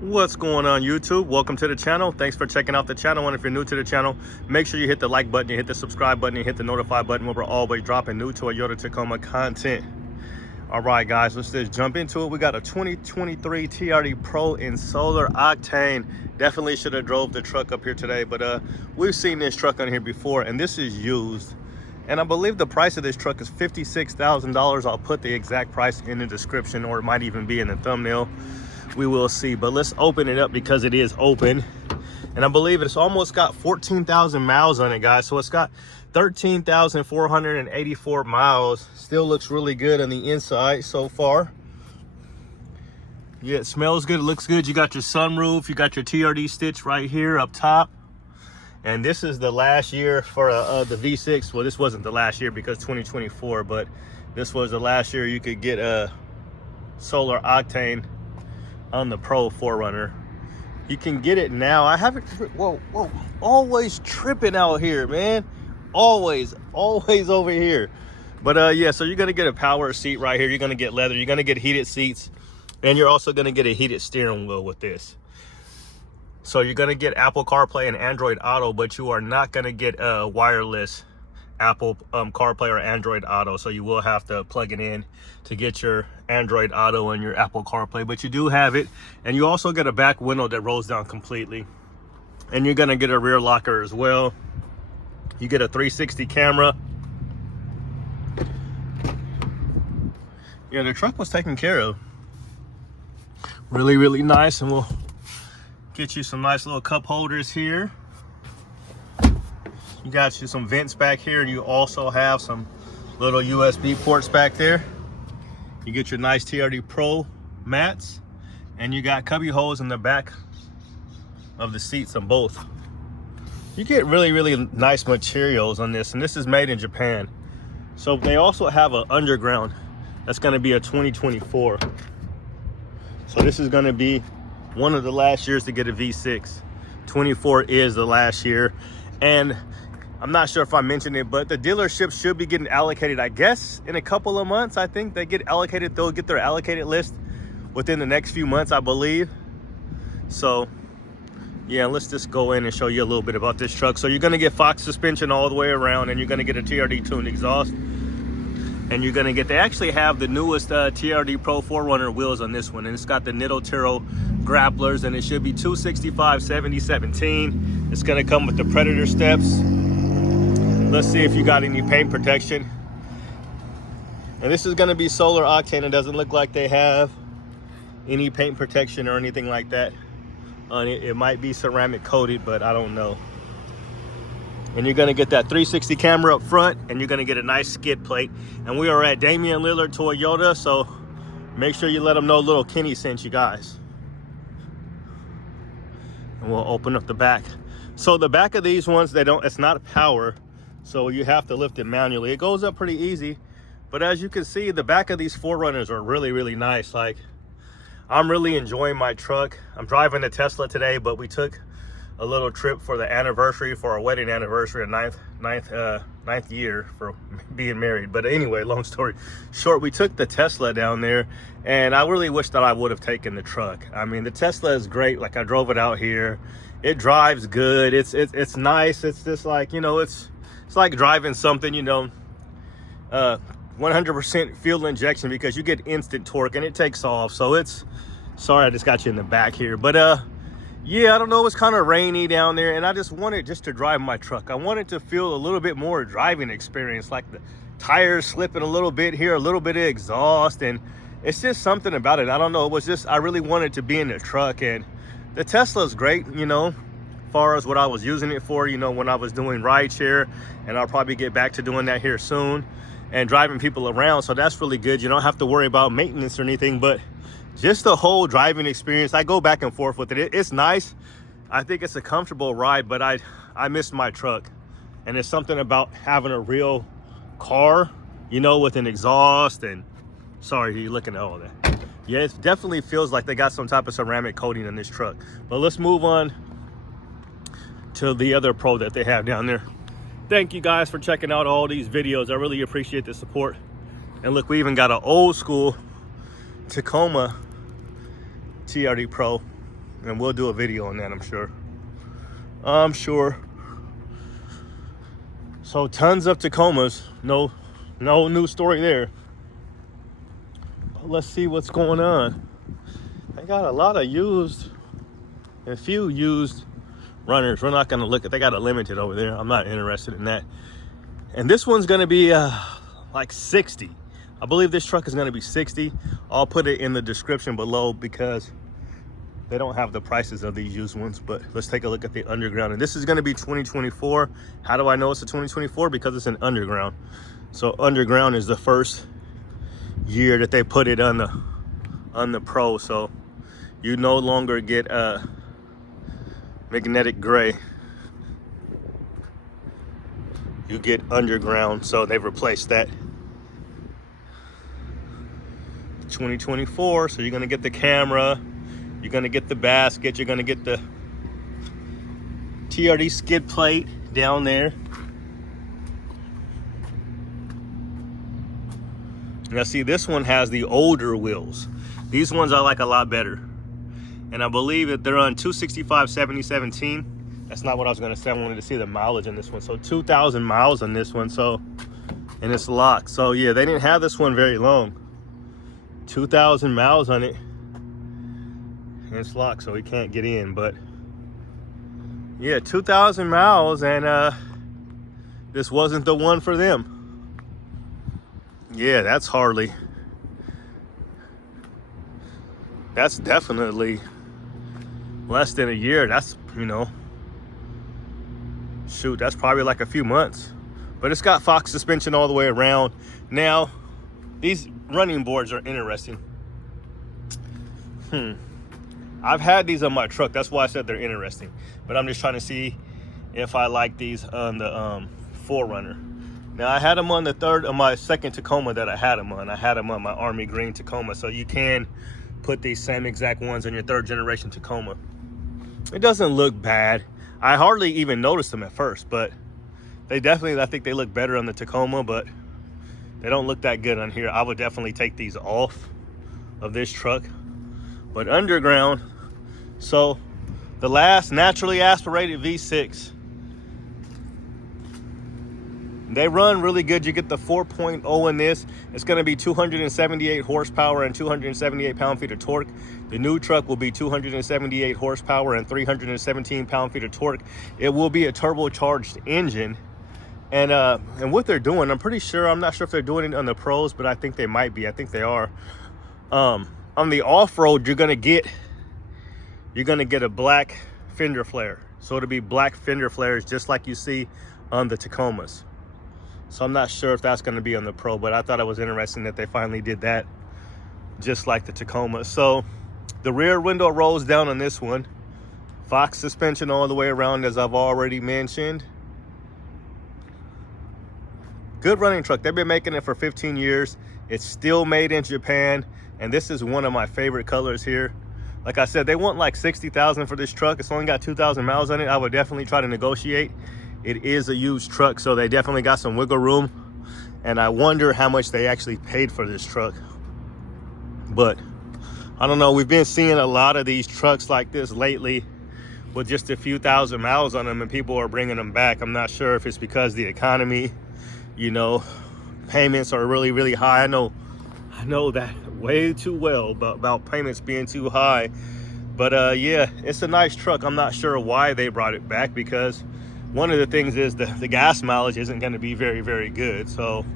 What's going on, YouTube? Welcome to the channel. Thanks for checking out the channel. And if you're new to the channel, make sure you hit the like button, you hit the subscribe button, you hit the notify button where we're always dropping new Toyota Tacoma content. All right, guys, let's just jump into it. We got a 2023 TRD Pro in solar octane. Definitely should have drove the truck up here today, but we've seen this truck on here before, and this is used. And I believe the price of this truck is $56,000. I'll put the exact price in the description, or it might even be in the thumbnail. We will see, but let's open it up because it is open. And I believe it's almost got 14,000 miles on it, guys. So it's got 13,484 miles. Still looks really good on the inside so far. Yeah, it smells good, it looks good. You got your sunroof, you got your TRD stitch right here up top. And this is the last year for the V6. Well, this wasn't the last year because 2024, but this was the last year you could get a solar octane on the Pro 4Runner. You can get it now. I haven't, whoa, always tripping out here, man. Always over here. But yeah, so you're gonna get a power seat right here. You're gonna get leather, you're gonna get heated seats, and you're also gonna get a heated steering wheel with this. So you're gonna get Apple CarPlay and Android Auto, but you are not gonna get wireless Apple CarPlay or Android Auto. So you will have to plug it in to get your Android Auto and your Apple CarPlay, but you do have it. And you also get a back window that rolls down completely. And you're gonna get a rear locker as well. You get a 360 camera. Yeah, the truck was taken care of. Really nice. And we'll get you some nice little cup holders here. You got you some vents back here, and you also have some little USB ports back there. You get your nice TRD Pro mats, and you got cubby holes in the back of the seats on both. You get really nice materials on this, and this is made in Japan. So they also have an underground that's going to be a 2024. So this is going to be one of the last years to get a V6. 24 is the last year. And I'm not sure if I mentioned it, but the dealership should be getting allocated, I guess, in a couple of months. I think they get allocated, they'll get their allocated list within the next few months, I believe. So yeah, let's just go in and show you a little bit about this truck. So you're gonna get Fox suspension all the way around, and you're gonna get a TRD tuned exhaust. And you're gonna get, they actually have the newest TRD Pro 4Runner wheels on this one, and it's got the Nitto Tiro grapplers, and it should be 265 70/17. It's gonna come with the Predator steps. Let's see if you got any paint protection. And this is gonna be solar octane. It doesn't look like they have any paint protection or anything like that on it. It might be ceramic coated, but I don't know. And you're gonna get that 360 camera up front, and you're gonna get a nice skid plate. And we are at Damian Lillard Toyota, so make sure you let them know little Kenny sent you guys. And we'll open up the back. So the back of these ones, it's not power, so you have to lift it manually. It goes up pretty easy, but as you can see, the back of these 4Runners are really nice. Like, I'm really enjoying my truck. I'm driving the Tesla today, but we took a little trip for the anniversary, for our wedding anniversary, ninth year for being married. But anyway, long story short, we took the Tesla down there, and I really wish that I would have taken the truck. I mean, the Tesla is great. Like, I drove it out here. It drives good. It's nice. It's just like, you know, it's like driving something, you know, 100% fuel injection, because you get instant torque and it takes off. So it's, sorry, I just got you in the back here, but yeah, I don't know, it's kind of rainy down there, and I just wanted just to drive my truck. I wanted to feel a little bit more driving experience, like the tires slipping a little bit here, a little bit of exhaust, and it's just something about it. I don't know, it was just, I really wanted to be in the truck. And the Tesla is great, you know, as far as what I was using it for, you know, when I was doing rideshare, and I'll probably get back to doing that here soon, and driving people around. So that's really good. You don't have to worry about maintenance or anything, but just the whole driving experience, I go back and forth with it. It's nice. I think it's a comfortable ride, but I miss my truck. And it's something about having a real car, you know, with an exhaust. And sorry, you're looking at all that. Yeah, it definitely feels like they got some type of ceramic coating in this truck. But let's move on to the other Pro that they have down there. Thank you guys for checking out all these videos. I really appreciate the support. And look, we even got an old school Tacoma TRD Pro and we'll do a video on that, I'm sure. I'm sure. So tons of Tacomas, no new story there. But let's see what's going on. They got a lot of used, a few used runners. We're not gonna look at, they got a limited over there. I'm not interested in that. And this one's gonna be like 60. I believe this truck is gonna be 60. I'll put it in the description below because they don't have the prices of these used ones. But let's take a look at the underground. And this is gonna be 2024. How do I know it's a 2024? Because it's an underground. So underground is the first year that they put it on the Pro. So you no longer get magnetic gray. You get underground. So they've replaced that. 2024, so you're gonna get the camera, you're gonna get the basket, you're gonna get the TRD skid plate down there. Now see, this one has the older wheels. These ones I like a lot better. And I believe that they're on 265/70/17. That's not what I was gonna say. I wanted to see the mileage on this one. So 2,000 miles on this one. So, and it's locked. So yeah, they didn't have this one very long. 2,000 miles on it, and it's locked, so we can't get in. But yeah, 2,000 miles, and this wasn't the one for them. Yeah, that's definitely less than a year. That's, you know, shoot, that's probably like a few months. But it's got Fox suspension all the way around. Now these running boards are interesting. I've had these on my truck. That's why I said they're interesting. But I'm just trying to see if I like these on the 4Runner. Now I had them on my second Tacoma that I had them on. I had them on my Army Green Tacoma. So you can put these same exact ones on your 3rd generation Tacoma. It doesn't look bad. I hardly even noticed them at first, but they definitely, I think they look better on the Tacoma, but they don't look that good on here. I would definitely take these off of this truck. But underground, so the last naturally aspirated V6, they run really good. You get the 4.0 in this. It's gonna be 278 horsepower and 278 pound-feet of torque. The new truck will be 278 horsepower and 317 pound-feet of torque. It will be a turbocharged engine. And what they're doing, I'm pretty sure, I'm not sure if they're doing it on the Pros, but I think they might be. I think they are. On the off-road, you're gonna get a black fender flare. So it'll be black fender flares just like you see on the Tacomas. So I'm not sure if that's gonna be on the Pro, but I thought it was interesting that they finally did that just like the Tacoma. So the rear window rolls down on this one. Fox suspension all the way around, as I've already mentioned. Good running truck. They've been making it for 15 years. It's still made in Japan, and this is one of my favorite colors here. Like I said, they want like 60,000 for this truck. It's only got 2,000 miles on it. I would definitely try to negotiate. It is a used truck, so they definitely got some wiggle room, and I wonder how much they actually paid for this truck. But I don't know, we've been seeing a lot of these trucks like this lately with just a few thousand miles on them, and people are bringing them back. I'm not sure if it's because the economy, you know, payments are really, really high. I know that way too well about payments being too high. But yeah, it's a nice truck. I'm not sure why they brought it back, because one of the things is the gas mileage isn't going to be very, very good. So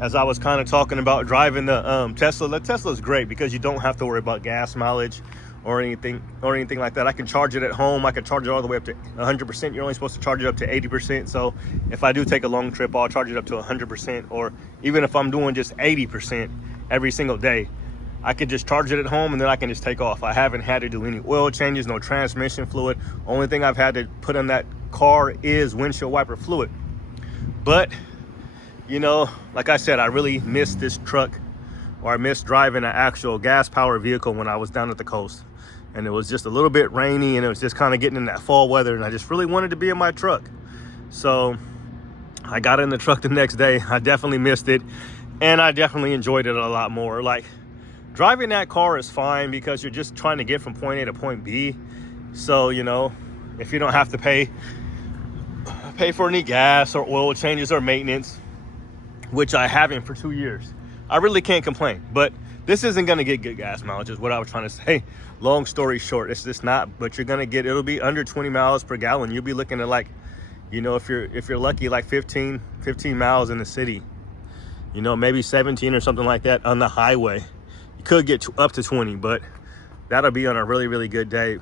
as I was kind of talking about driving the Tesla's great because you don't have to worry about gas mileage or anything like that. I can charge it at home. I can charge it all the way up to 100%. You're only supposed to charge it up to 80%. So if I do take a long trip, I'll charge it up to 100%. Or even if I'm doing just 80% every single day, I could just charge it at home and then I can just take off. I haven't had to do any oil changes, no transmission fluid. Only thing I've had to put on that car is windshield wiper fluid. But, you know, like I said, I really miss this truck, or I miss driving an actual gas-powered vehicle when I was down at the coast. And it was just a little bit rainy, and it was just kind of getting in that fall weather, and I just really wanted to be in my truck. So I got in the truck the next day. I definitely missed it, and I definitely enjoyed it a lot more. Like, driving that car is fine because you're just trying to get from point A to point B. So, you know, if you don't have to pay for any gas or oil changes or maintenance, which I haven't for 2 years, I really can't complain. But this isn't going to get good gas mileage is what I was trying to say. Long story short, it's just not, but you're going to get, it'll be under 20 miles per gallon. You'll be looking at, like, you know, if you're lucky, like 15 miles in the city, you know, maybe 17 or something like that on the highway. You could get up to 20, but that'll be on a really, really good day.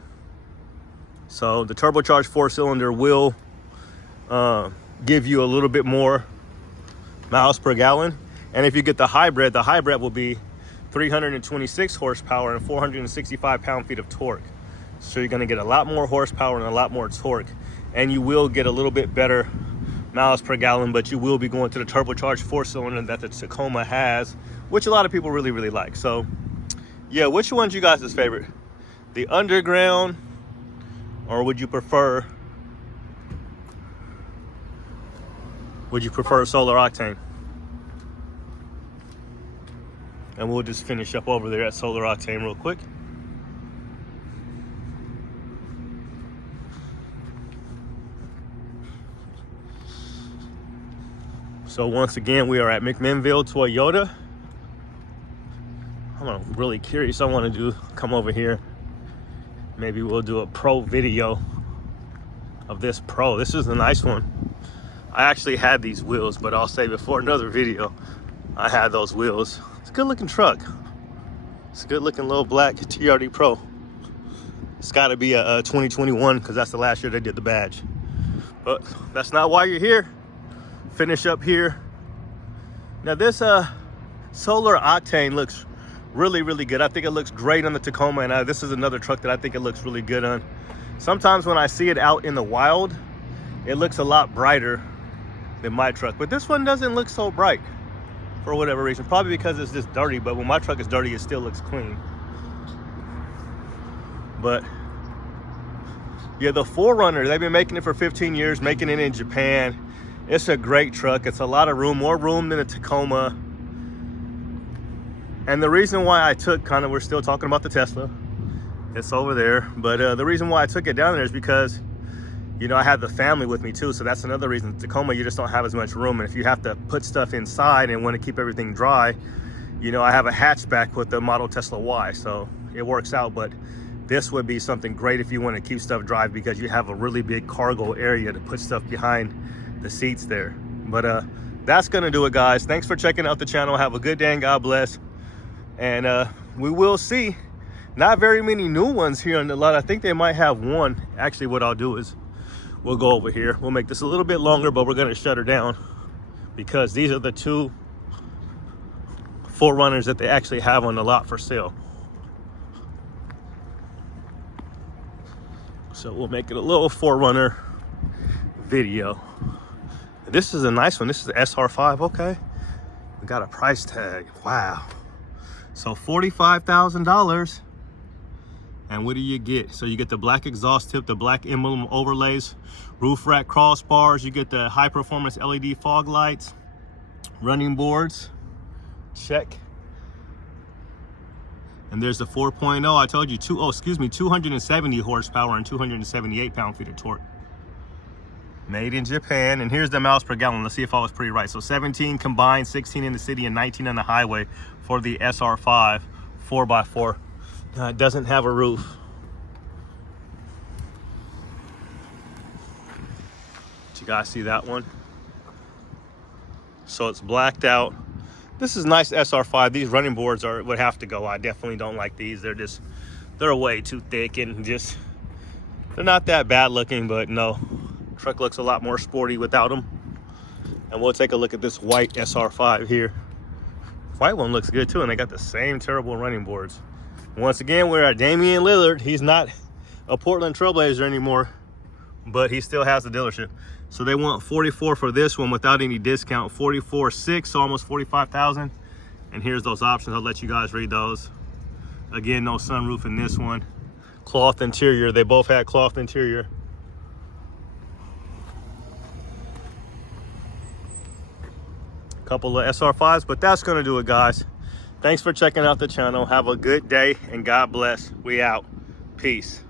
So the turbocharged 4-cylinder will give you a little bit more miles per gallon. And if you get the hybrid will be 326 horsepower and 465 pound-feet of torque. So you're going to get a lot more horsepower and a lot more torque, and you will get a little bit better miles per gallon, but you will be going to the turbocharged 4-cylinder that the Tacoma has, which a lot of people really, really like. So yeah, which one's you guys' favorite? The underground, or would you prefer solar octane? And we'll just finish up over there at solar octane real quick. So once again, we are at McMinnville Toyota. I'm really curious. I want to come over here. Maybe we'll do a Pro video of this Pro. This is a nice one. I actually had these wheels, but I'll save it for another video. I had those wheels. It's a good looking truck. It's a good looking little black TRD Pro. It's got to be a 2021 because that's the last year they did the badge. But that's not why you're here. Finish up here. Now this solar octane looks really, really good. I think it looks great on the Tacoma, and this is another truck that I think it looks really good on. Sometimes when I see it out in the wild, it looks a lot brighter than my truck, but this one doesn't look so bright for whatever reason. Probably because it's just dirty, but when my truck is dirty, it still looks clean. But yeah, the 4Runner, they've been making it for 15 years, making it in Japan. It's a great truck. It's a lot of room, more room than a Tacoma. And the reason why I took, we're still talking about the Tesla. It's over there. But the reason why I took it down there is because, you know, I had the family with me too. So that's another reason. Tacoma, you just don't have as much room. And if you have to put stuff inside and want to keep everything dry, you know, I have a hatchback with the model Tesla Y. So it works out. But this would be something great if you want to keep stuff dry because you have a really big cargo area to put stuff behind the seats there. But that's gonna do it, guys. Thanks for checking out the channel. Have a good day and God bless. And we will see. Not very many new ones here on the lot. I think they might have one. Actually, what I'll do is we'll go over here. We'll make this a little bit longer, but we're gonna shut her down because these are the two 4Runners that they actually have on the lot for sale. So we'll make it a little 4Runner video. This is a nice one. This is the SR5. Okay, we got a price tag. Wow. So $45,000. And what do you get? So you get the black exhaust tip, the black emblem overlays, roof rack crossbars. You get the high performance LED fog lights, running boards. Check. And there's the 4.0. I told you 270 horsepower and 278 pound-feet of torque. Made in Japan. And here's the miles per gallon. Let's see if I was pretty right. So 17 combined, 16 in the city and 19 on the highway for the SR5 4x4. It doesn't have a roof. Did you guys see that one? So it's blacked out. This is nice SR5. These running boards would have to go. I definitely don't like these. They're way too thick and they're not that bad looking, but no. Truck looks a lot more sporty without them. And we'll take a look at this white SR5 here. White one looks good too, and they got the same terrible running boards. Once again, we're at Damian Lillard. He's not a Portland Trailblazer anymore, but he still has the dealership. So they want 44 for this one without any discount. 44.6, so almost 45,000. And here's those options. I'll let you guys read those. Again, no sunroof in this one. Cloth interior. They both had cloth interior. Couple of SR5s, but that's gonna do it, guys. Thanks for checking out the channel. Have a good day and God bless. We out. Peace.